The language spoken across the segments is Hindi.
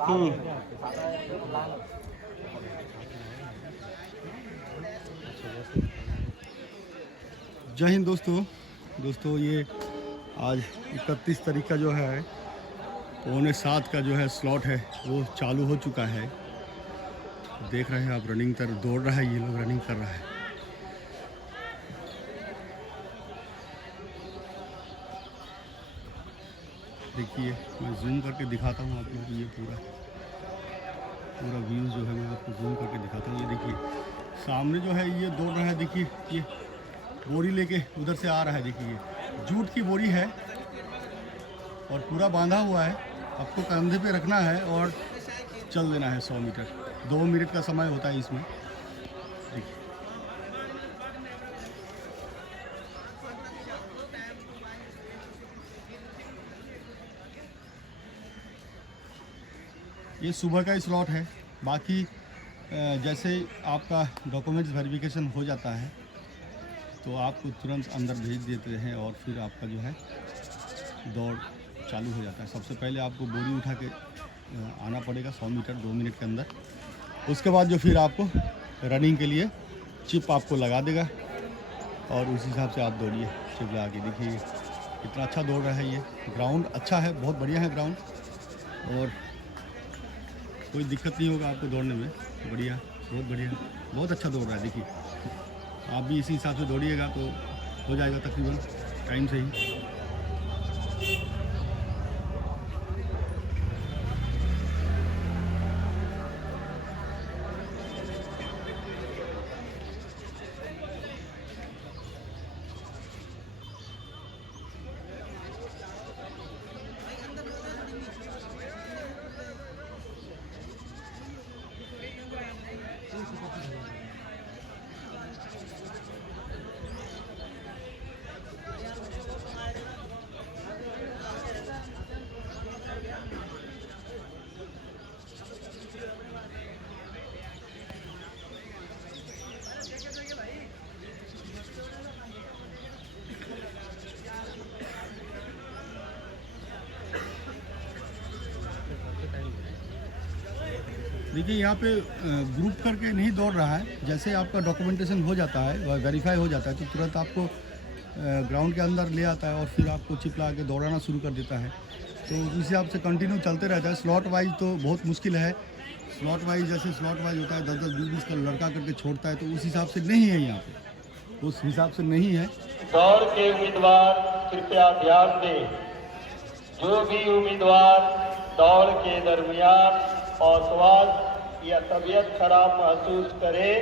जय हिंद दोस्तों ये आज 31 तारीख का जो है 6:45 का जो है स्लॉट है वो चालू हो चुका है। देख रहे हैं आप रनिंग कर दौड़ रहा है, ये लोग रनिंग कर रहा है। देखिए मैं जूम करके दिखाता हूँ आप लोगों को, ये पूरा व्यू जो है मैं आपको जूम करके दिखाता हूँ। ये देखिए सामने जो है ये दौड़ रहा है। देखिए ये बोरी लेके उधर से आ रहा है। देखिए जूट की बोरी है और पूरा बांधा हुआ है। आपको कंधे पे रखना है और चल देना है 100 मीटर। 2 मिनट का समय होता है इसमें। देखिए ये सुबह का स्लॉट है। बाकी जैसे आपका डॉक्यूमेंट्स वेरिफिकेशन हो जाता है तो आपको तुरंत अंदर भेज देते हैं और फिर आपका जो है दौड़ चालू हो जाता है। सबसे पहले आपको बोरी उठा के आना पड़ेगा 100 मीटर 2 मिनट के अंदर। उसके बाद जो फिर आपको रनिंग के लिए चिप आपको लगा देगा और उस हिसाब से आप दौड़िए चिप लगा के। देखिए कितना अच्छा दौड़ रहा है। ये ग्राउंड अच्छा है, बहुत बढ़िया है ग्राउंड और कोई दिक्कत नहीं होगा आपको दौड़ने में। बढ़िया, बहुत बढ़िया, बहुत अच्छा दौड़ रहा है। देखिए आप भी इसी हिसाब से दौड़िएगा तो हो जाएगा तकरीबन टाइम से ही। देखिए यहाँ पे ग्रुप करके नहीं दौड़ रहा है। जैसे आपका डॉक्यूमेंटेशन हो जाता है, वेरीफाई हो जाता है तो तुरंत आपको ग्राउंड के अंदर ले आता है और फिर आपको चिप लगा के दौड़ाना शुरू कर देता है। तो उस हिसाब से कंटिन्यू चलते रहता है। स्लॉट वाइज तो बहुत मुश्किल है। स्लॉट वाइज जैसे स्लॉट वाइज होता है 10-10 20-20 का लड़का करके छोड़ता है, तो उस हिसाब से नहीं है यहाँ पे, उस हिसाब से नहीं है। दौड़ के उम्मीदवार कृपया ध्यान दें। जो भी उम्मीदवार दौड़ के दरमियान और स्वास्थ्य या तबीयत खराब महसूस करे,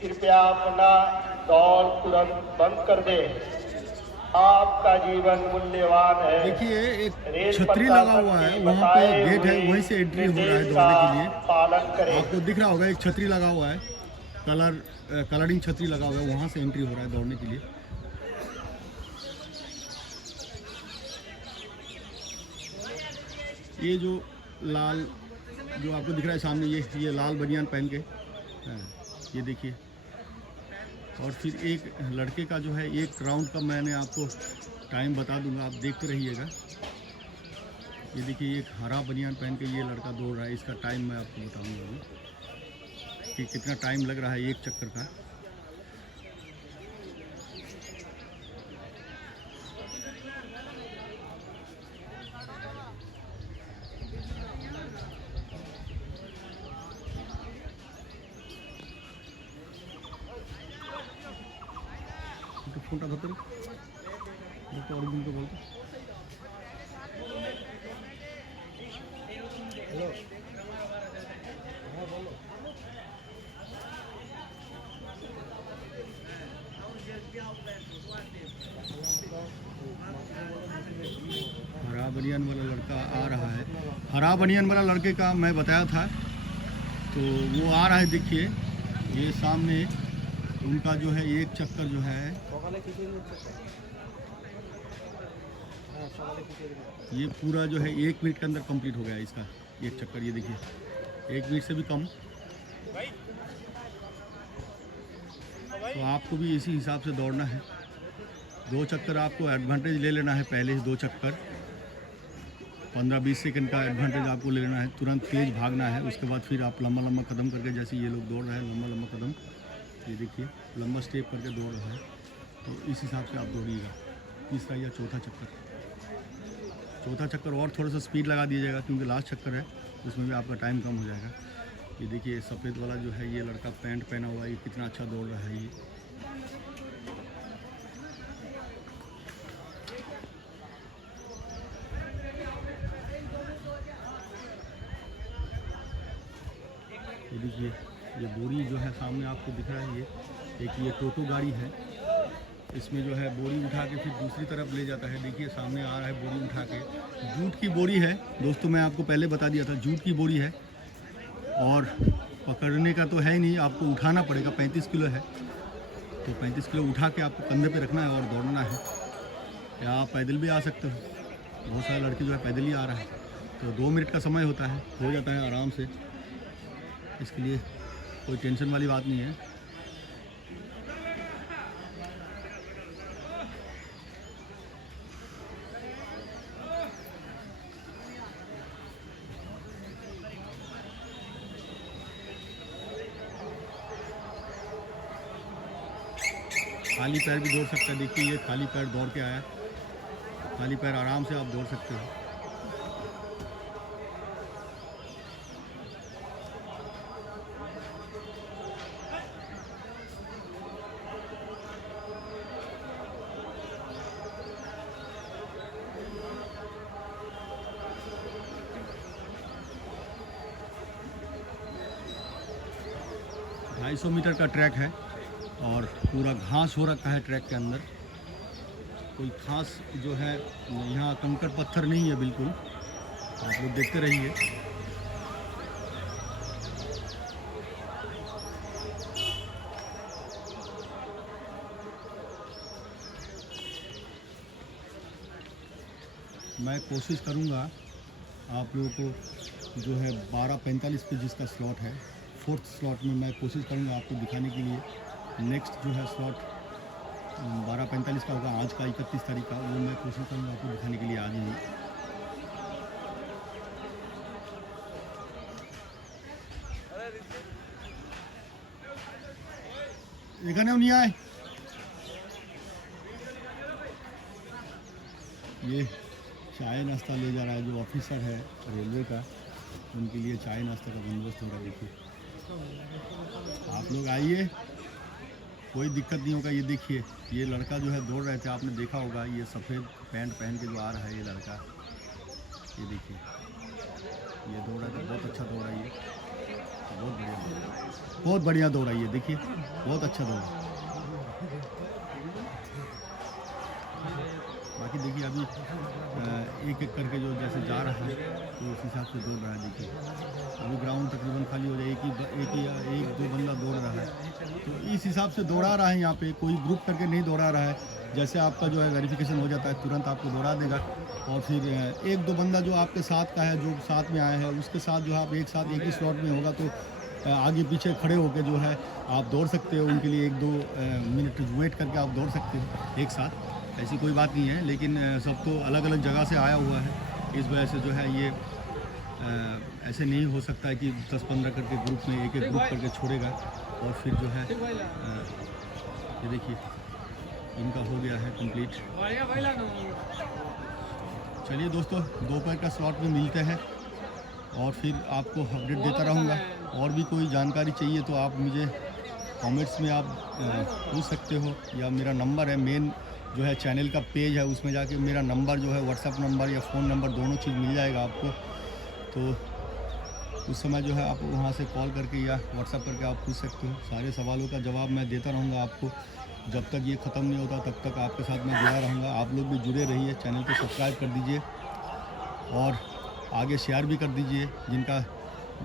कृपया अपना दौड़ तुरंत बंद कर दे। आपका जीवन मूल्यवान है। देखिए एक छतरी लगा हुआ है, वहाँ पे गेट है, वहीं से एंट्री हो रहा है दौड़ने के लिए। पालन करें। आपको दिख रहा होगा एक छतरी लगा हुआ है, कलरिंग छतरी लगा हुआ है, वहाँ से एंट्री हो रहा है दौड़ने के लिए। ये जो लाल जो आपको दिख रहा है सामने, ये लाल बनियान पहन के ये देखिए। और फिर एक लड़के का जो है 1 राउंड का मैं आपको टाइम बता दूंगा, आप देखते रहिएगा। ये देखिए एक हरा बनियान पहन के ये लड़का दौड़ रहा है। इसका टाइम मैं आपको बताऊंगा अभी कि कितना टाइम लग रहा है एक चक्कर का। फोनটা ধরতে বলতে অরিজিনকে বলতে হ্যালো, হ্যাঁ বলো। हरा बनियान वाला लड़का आ रहा है। हरा बनियान वाला लड़के का मैं बताया था, तो वो आ रहा है। देखिए ये सामने उनका जो है एक चक्कर जो है ये पूरा जो है 1 मिनट के अंदर कंप्लीट हो गया इसका एक चक्कर। ये देखिए 1 मिनट से भी कम। तो आपको भी इसी हिसाब से दौड़ना है। 2 चक्कर आपको एडवांटेज ले लेना है, पहले 2 चक्कर 15-20 सेकंड का एडवांटेज आपको ले लेना है, तुरंत तेज़ भागना है। उसके बाद फिर आप लंबा लंबा कदम करके, जैसे ये लोग दौड़ रहे हैं लंबा लंबा कदम, ये देखिए लंबा स्टेप करके दौड़ रहा है, तो इस हिसाब से आप दौड़िएगा। तीसरा या चौथा चक्कर और थोड़ा सा स्पीड लगा दीजिएगा, क्योंकि लास्ट चक्कर है, उसमें भी आपका टाइम कम हो जाएगा। ये देखिए सफ़ेद वाला जो है ये लड़का पैंट पहना हुआ है, ये कितना अच्छा दौड़ रहा है। ये देखिए ये बोरी जो है सामने आपको दिख रहा है, ये टोटो गाड़ी है, इसमें जो है बोरी उठा के फिर दूसरी तरफ ले जाता है। देखिए सामने आ रहा है बोरी उठा के, जूट की बोरी है दोस्तों, मैं आपको पहले बता दिया था, जूट की बोरी है और पकड़ने का तो है ही नहीं, आपको उठाना पड़ेगा। 35 किलो है, तो 35 किलो उठा के आपको कंधे पे रखना है और दौड़ना है। या आप पैदल भी आ सकते हो, बहुत सारे लड़के जो है पैदल ही आ रहा है, तो 2 मिनट का समय होता है, हो जाता है आराम से, इसके लिए कोई टेंशन वाली बात नहीं है। खाली पैर भी दौड़ सकता है, देखिए ये खाली पैर दौड़ के आया, खाली पैर आराम से आप दौड़ सकते हो। ढाई 250 मीटर का ट्रैक है और पूरा घास हो रखा है ट्रैक के अंदर, कोई खास जो है यहाँ कंकड़ पत्थर नहीं है बिल्कुल, आप लोग देखते रहिए। मैं कोशिश करूँगा आप लोगों को जो है 12:45 पे जिसका स्लॉट है, 4th स्लॉट में मैं कोशिश करूँगा आपको दिखाने के लिए। नेक्स्ट जो है स्लॉट 12:45 का होगा, आज का 31 तारीख का, वो मैं कोशिश करूँगा आपको दिखाने के लिए आज ही। এখানে नहीं आए, ये चाय नाश्ता ले जा रहा है जो ऑफिसर है रेलवे का, उनके लिए चाय नाश्ता का बंदोबस्त हो रहा है। देखिए आप लोग आइए, कोई दिक्कत नहीं होगा। ये देखिए ये लड़का जो है दौड़ रहे थे, आपने देखा होगा, ये सफ़ेद पैंट पहन के जो आ रहा है ये लड़का, ये देखिए ये दौड़ रहा था, बहुत अच्छा दौड़ा, ये बहुत बढ़िया दौड़ा, ये देखिए बहुत अच्छा दौड़ा। बाकी देखिए अभी एक एक करके जो जैसे जा रहा है तो उस हिसाब से दौड़ रहा है। देखिए अभी ग्राउंड तकरीबन खाली हो जाए, एक दो बंदा दौड़ रहा है, तो इस हिसाब से दौड़ा रहा है। यहाँ पे कोई ग्रुप करके नहीं दौड़ा रहा है, जैसे आपका जो है वेरिफिकेशन हो जाता है तुरंत आपको दौड़ा देगा, और फिर एक दो बंदा जो आपके साथ का है, जो साथ में आए हैं, उसके साथ जो है आप एक साथ एक ही स्लॉट में होगा, तो आगे पीछे खड़े होकर जो है आप दौड़ सकते हो, उनके लिए 1-2 मिनट वेट करके आप दौड़ सकते हो एक साथ, ऐसी कोई बात नहीं है। लेकिन सबको अलग अलग जगह से आया हुआ है, इस वजह से जो है ये ऐसे नहीं हो सकता है कि 10-15 करके ग्रुप में एक एक ग्रुप करके छोड़ेगा, और फिर जो है ये देखिए इनका हो गया है कंप्लीट। चलिए दोस्तों, दोपहर का स्लॉट में मिलते हैं और फिर आपको अपडेट देता रहूँगा। और भी कोई जानकारी चाहिए तो आप मुझे कमेंट्स में आप पूछ सकते हो, या मेरा नंबर है, मेन जो है चैनल का पेज है, उसमें जाके मेरा नंबर जो है व्हाट्सअप नंबर या फ़ोन नंबर दोनों चीज़ मिल जाएगा आपको, तो उस समय जो है आप वहाँ से कॉल करके या व्हाट्सअप करके आप पूछ सकते हो। सारे सवालों का जवाब मैं देता रहूँगा आपको, जब तक ये ख़त्म नहीं होता तब तक आपके साथ मैं जुड़ा रहूँगा। आप लोग भी जुड़े रहिए, चैनल को सब्सक्राइब कर दीजिए और आगे शेयर भी कर दीजिए। जिनका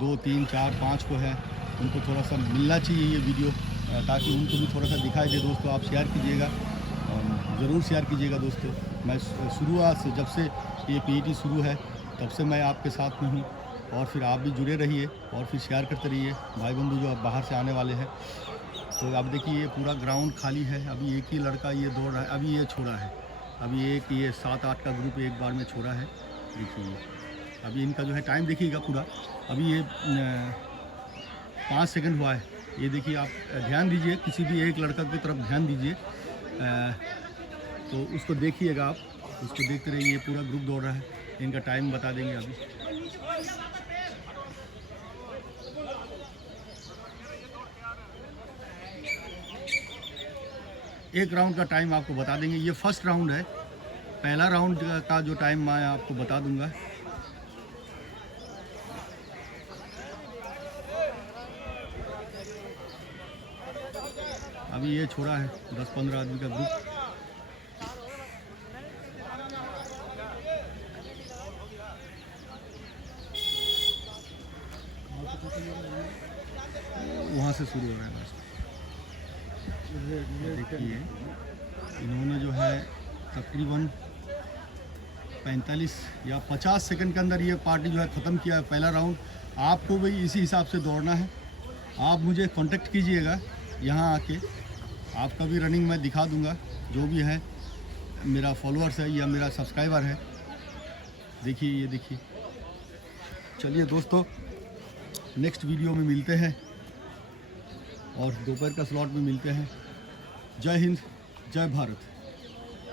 2, 3, 4, 5 को है उनको थोड़ा सा मिलना चाहिए ये वीडियो, ताकि उनको भी थोड़ा सा दिखाई दे। दोस्तों आप शेयर कीजिएगा, ज़रूर शेयर कीजिएगा दोस्तों। मैं शुरुआत से, जब से ये PET शुरू है तब से मैं आपके साथ में हूँ, और फिर आप भी जुड़े रहिए और फिर शेयर करते रहिए भाई बंधु जो अब बाहर से आने वाले हैं। तो अब देखिए ये पूरा ग्राउंड खाली है, अभी एक ही लड़का ये दौड़ रहा है, अभी ये छोड़ा है, अभी एक ये 7-8 का ग्रुप एक बार में छोड़ा है, देखिए। अभी इनका जो है टाइम देखिएगा पूरा, अभी ये 5 सेकंड हुआ है। ये देखिए, आप ध्यान दीजिए, किसी भी एक लड़का की तरफ ध्यान दीजिए, तो उसको देखिएगा आप, उसको देखते रहिए। ये पूरा ग्रुप दौड़ रहा है, इनका टाइम बता देंगे अभी। एक राउंड का टाइम आपको बता देंगे। ये फर्स्ट राउंड है, पहला राउंड का जो टाइम मैं आपको बता दूंगा। अभी ये छोड़ा है 10-15 आदमी का ग्रुप। वहाँ से शुरू हो रहा है। देखिए, इन्होंने जो है तकरीबन 45 या 50 सेकंड के अंदर ये पार्टी जो है ख़त्म किया है पहला राउंड। आपको भी इसी हिसाब से दौड़ना है। आप मुझे कांटेक्ट कीजिएगा यहाँ आके, आपका भी रनिंग मैं दिखा दूंगा। जो भी है मेरा फॉलोअर्स है या मेरा सब्सक्राइबर है, देखिए, ये देखिए। चलिए दोस्तों, नेक्स्ट वीडियो में मिलते हैं और दोपहर का स्लॉट में मिलते हैं। जय हिंद, जय भारत।